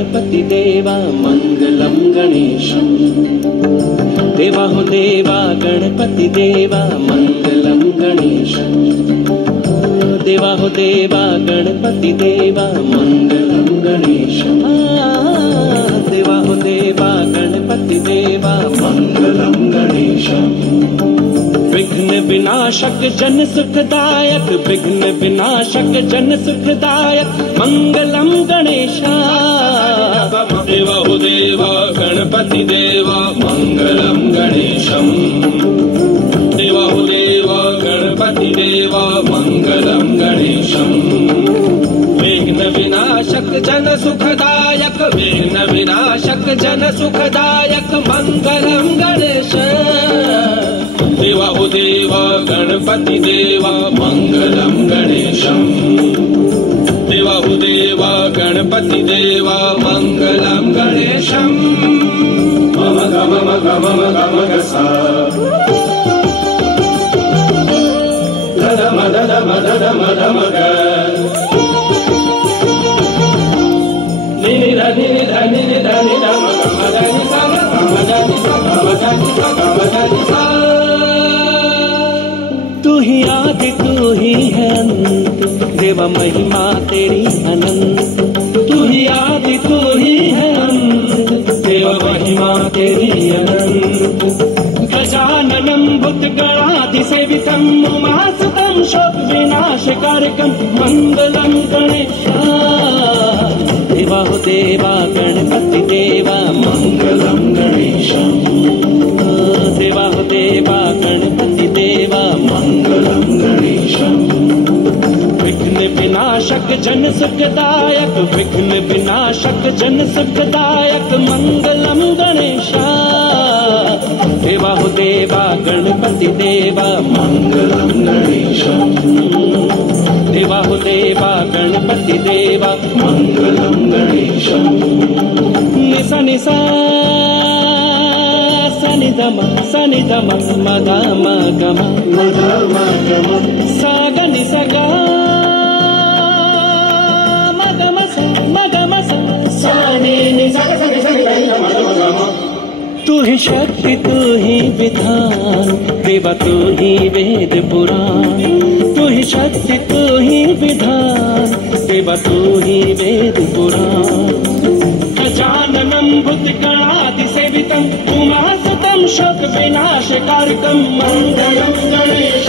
गणपति देवा मंगलम गणेशम। देवा हो देवा गणपति देवा मंगलम गणेशम। देवा हो देवा गणपति देवा मंगलम गणेशम। देवा हो देवा गणपति देवा मंगलम गणेशम। विघ्न विनाशक जन सुखदायक, विघ्न विनाशक जन सुखदायक मंगलम गणेशा। देवा हो देवा गणपति देवा मंगलम गणेशम। देवा हो देवा गणपति देवा मंगलम गणेशम। विघ्न विनाशक जन सुखदायक, विघ्न विनाशक जन सुखदायक मंगलम गणेश। देवा हो देवा गणपति देवा मंगलम गणेशम। देवा हो देवा गणपति देवा मंगलम गणेशम। मम गम गम गम गसा दम दम दम दम ग नि धनि धनि धनि दम गम धनि सा गम धनि सा गम धनि सा गम धनि सा। तू ही आदि तू ही है अंत, देवा महिमा तेरी अनंत। तू ही आदि तू ही है अंत, देवा महिमा तेरी अनंत। गजाननं भूतगणाधिसेवितं उमासुतं शोक विनाशकारकं मंगलम गणेशा। देवा हो देवा गणपति देवा मंगलम गणेशम। देवा हो देवा गणपति देवा मंगलम गणेशम। विघ्न विनाशक जन सुखदायक, विघ्न विनाशक जन सुखदायक मंगलम गणेशा। देवा हो देवा गणपति देवा मंगलम गणेशम। देवा हो देवा गणपति देवा मंगलम गणेशम। निसा निसा सनि दम मदा मगम साग निसग मगम सनि निसग तू ही शक्ति तू ही विधान, देवा तू ही वेद पुराण। तू ही शक्ति तू ही विधान, देवा तू ही वेद पुराण। गजाननं भूतगणाधिसेवितं उमासुतं शोक विनाशकारकं मंगलम गणेश।